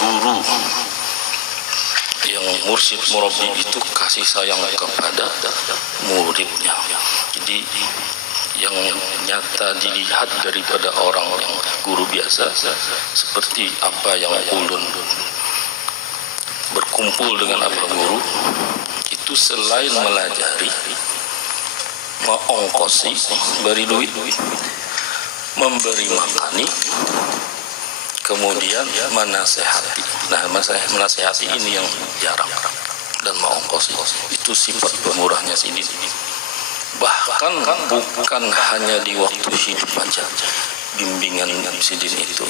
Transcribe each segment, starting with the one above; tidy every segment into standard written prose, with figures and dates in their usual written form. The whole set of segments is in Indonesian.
guru yang mursyid murabbi itu kasih sayang kepada muridnya. Jadi yang nyata dilihat daripada orang yang guru biasa seperti apa yang ulun berkumpul dengan abah guru itu, selain melajari, mengongkosi, beri duit, memberi makani, kemudian menasehati. Nah, menasehati ini yang jarang, dan mengongkosi itu sifat pemurahnya Sidin. Bahkan bukan hanya di waktu hidup aja bimbingan Sidin itu,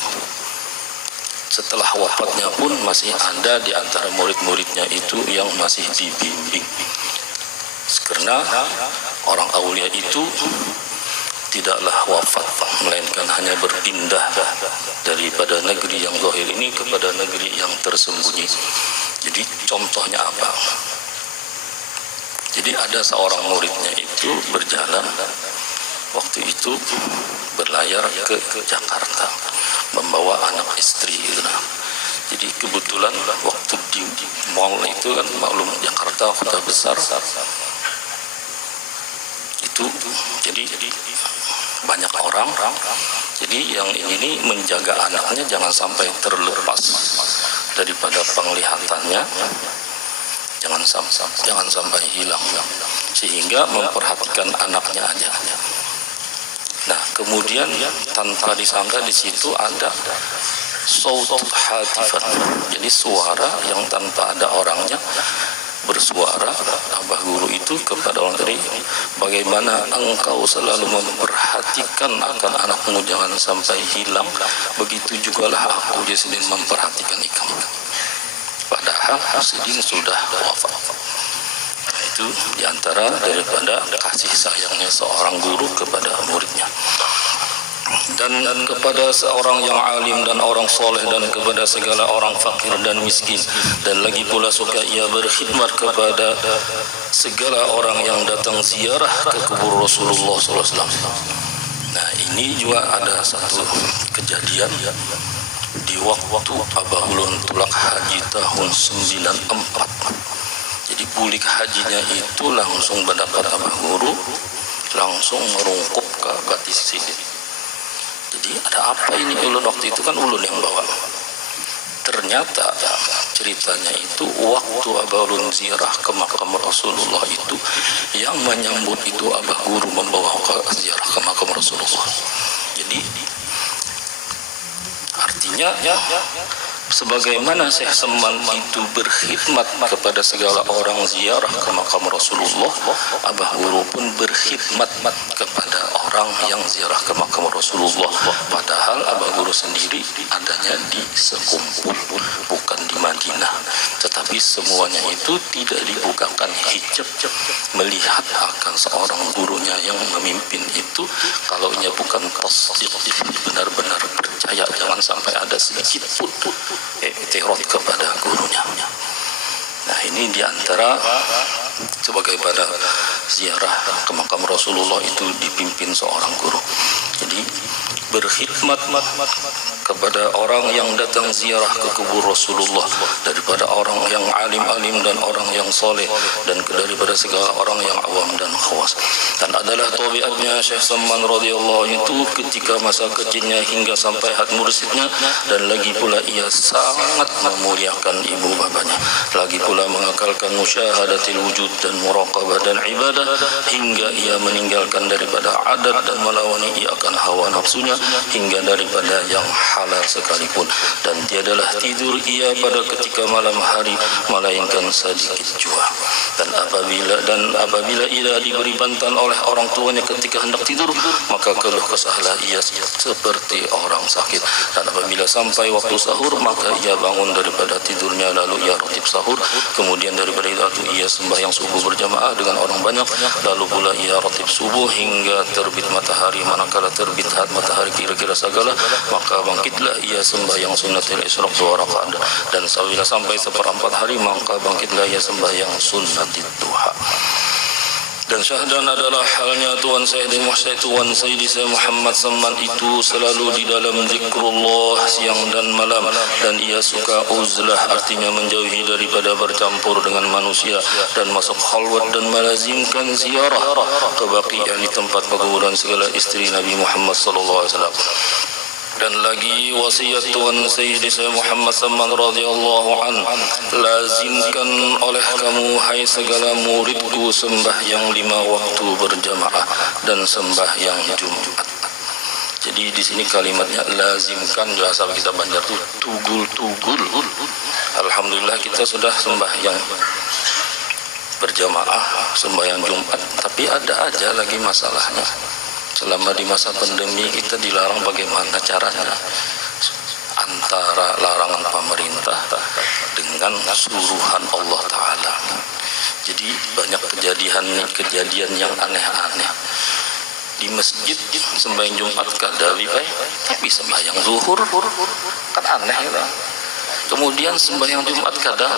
setelah wafatnya pun masih ada di antara murid-muridnya itu yang masih dibimbing. Karena orang aulia itu tidaklah wafat, melainkan hanya berpindah daripada negeri yang zahir ini kepada negeri yang tersembunyi. Jadi contohnya apa? Jadi ada seorang muridnya itu berjalan waktu itu berlayar ke Jakarta membawa anak istri gitu. Jadi kebetulan waktu di mall itu kan, maklum Jakarta kota besar itu, jadi banyak orang. Jadi yang ini menjaga anaknya jangan sampai terlepas daripada penglihatannya, jangan sampai hilang, sehingga memperhatikan anaknya aja. Nah, kemudian tanpa disangka di situ ada sautul hatifan, jadi suara yang tanpa ada orangnya bersuara abah guru itu kepada orang tadi, bagaimana engkau selalu memperhatikan akan anakmu jangan sampai hilang, begitu jugalah aku di sini memperhatikan kamu. Padahal Sidin sudah wafat. Nah, itu diantara daripada kasih sayangnya seorang guru kepada muridnya. Dan kepada seorang yang alim dan orang soleh, dan kepada segala orang fakir dan miskin, dan lagi pula suka ia berkhidmat kepada segala orang yang datang ziarah ke kubur Rasulullah SAW. Nah, ini juga ada satu kejadian di waktu Abah Ulun tulak haji tahun 94. Jadi bulik hajinya itu langsung mendapat Abah Guru, langsung merungkup ke batis Sidin. Jadi ada apa ini ulun waktu itu, kan ulun yang bawa. Ternyata ceritanya itu waktu Abah Ulun ziarah ke makam Rasulullah itu, yang menyambut itu Abah Guru membawa ke ziarah ke makam Rasulullah. Jadi artinya sebagaimana Syekh Seman itu berkhidmat kepada segala orang ziarah ke makam Rasulullah, Abah Guru pun berkhidmat kepada orang yang ziarah ke makam Rasulullah. Padahal Abah Guru sendiri adanya di Sekumpul, bukan di Madinah. Tetapi semuanya itu tidak dibukakan hijab melihat akan seorang gurunya yang memimpin itu, kalau ia bukan tasdiq, benar-benar percaya, jangan sampai ada sedikit pun i'tirad kepada gurunya. Nah, ini diantara sebagai pada ziarah ke makam Rasulullah itu dipimpin seorang guru. Jadi berkhidmat kepada orang yang datang ziarah ke kubur Rasulullah, daripada orang yang alim-alim dan orang yang soleh, dan daripada segala orang yang awam dan khawas. Dan adalah tabiatnya Syekh Seman radhiyallahu itu ketika masa kecilnya hingga sampai had mursyidnya, dan lagi pula ia sangat memuliakan ibu bapanya, lagi pula mengakalkan musyahadatil wujud dan muraqabah dan ibadah, hingga ia meninggalkan daripada adat dan melawan ia akan hawa nafsunya, hingga daripada yang halal sekalipun. Dan tiadalah tidur ia pada ketika malam hari melainkan sedikit jua. Dan apabila ia diberi bantal oleh orang tuanya ketika hendak tidur, maka keluh kesahlah ia seperti orang sakit. Dan apabila sampai waktu sahur, maka ia bangun daripada tidurnya, lalu ia ratib sahur, kemudian daripada itu ia sembahyang subuh berjamaah dengan orang banyak, lalu pula ia ratib subuh hingga terbit matahari. Manakala terbit matahari kira-kira segala, maka bangkitlah ia sembahyang sunnatul isyraq 2 rakaat, dan apabila sampai seperempat hari, maka bangkitlah ia sembahyang sunnatul duha. Dan syahdan adalah halnya Tuan Sayyidi Tuan Sayyidi saya Muhammad Saman itu selalu di dalam zikrullah siang dan malam, dan ia suka uzlah, artinya menjauhi daripada bercampur dengan manusia, dan masuk khalwat dan melazimkan ziarah ke baqi'ah di tempat penguburan segala istri Nabi Muhammad sallallahu alaihi wasallam. Dan lagi wasiat Tuan Sayyidi saya Muhammad Saman radhiyallahu an, lazimkan oleh kamu hai segala muridku sembahyang 5 waktu berjamaah dan sembahyang Jumat. Jadi di sini kalimatnya lazimkan, bahasa kita Banjar tuh tugul. Alhamdulillah kita sudah sembahyang berjamaah, sembahyang Jumat, tapi ada aja lagi masalahnya. Selama di masa pandemi kita dilarang, bagaimana caranya antara larangan pemerintah dengan suruhan Allah Ta'ala. Jadi banyak kejadian yang aneh-aneh. Di masjid sembahyang Jumat kada wibai, tapi sembahyang zuhur kan aneh ya. Kemudian sembahyang Jumat kadang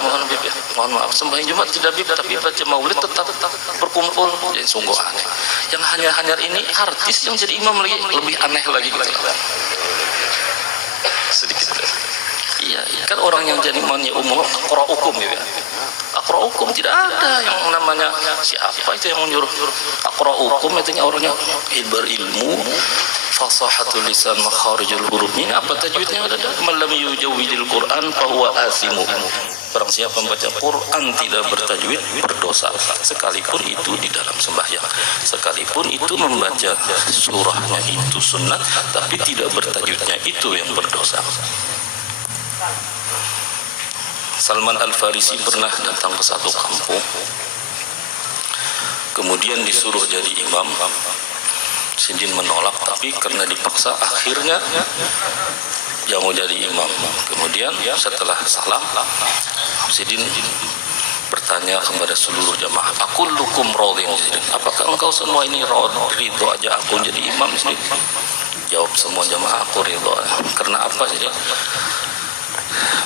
mohon maaf sembahyang Jumat tidak bib, tapi baca maulid tetap berkumpul. Jadi sungguh aneh. Yang hanya ini artis yang jadi imam lagi, lebih aneh lagi gitu. Sedikit. Iya, kan orang yang jadi imamnya umum akra hukum ya. Akra hukum tidak ada yang namanya siapa itu yang menyuruh. Akra hukum itu orangnya berilmu, fasahatul lisan, makharijul huruf. Ini apa tajwidnya ada? Man lam yujawwidil Quran fa huwa asimu. Barang siapa membaca Quran tidak bertajwid berdosa, sekalipun itu di dalam sembahyang, sekalipun itu membaca surahnya itu sunnah tapi tidak bertajwidnya, itu yang berdosa. Salman Al-Farisi pernah datang ke satu kampung, kemudian disuruh jadi imam. Sidin menolak, tapi karena dipaksa akhirnya yang mau jadi imam. Kemudian setelah salam, Sidin bertanya kepada seluruh jamaah, akullukum radin, apakah engkau semua ini ridho aja aku jadi imam? Jawab semua jamaah, aku ridho. Karena apa sih?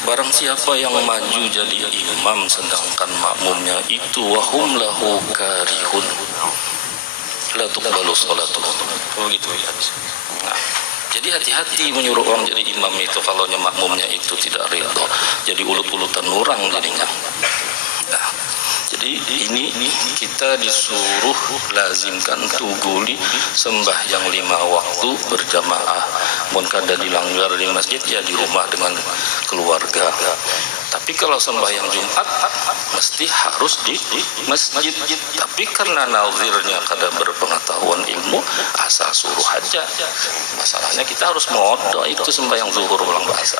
Barang siapa yang maju jadi imam sedangkan makmumnya itu wahum lahu karihun, la tuqbalu sholatuhum. Begitu ya. Nah, jadi hati-hati menyuruh orang jadi imam itu kalau makmumnya itu tidak ridho, jadi ulut-ulutan orang jadinya. Nah, jadi ini kita disuruh lazimkan tuguli sembahyang 5 waktu berjamaah. Mun kada dilanggar di masjid ya di rumah dengan keluarga. Tapi kalau sembahyang Jumat mesti harus di masjid. Tapi karena nazirnya kada berpengetahuan ilmu, asal suruh aja. Masalahnya kita harus modal itu sembahyang zuhur ulang bahasa.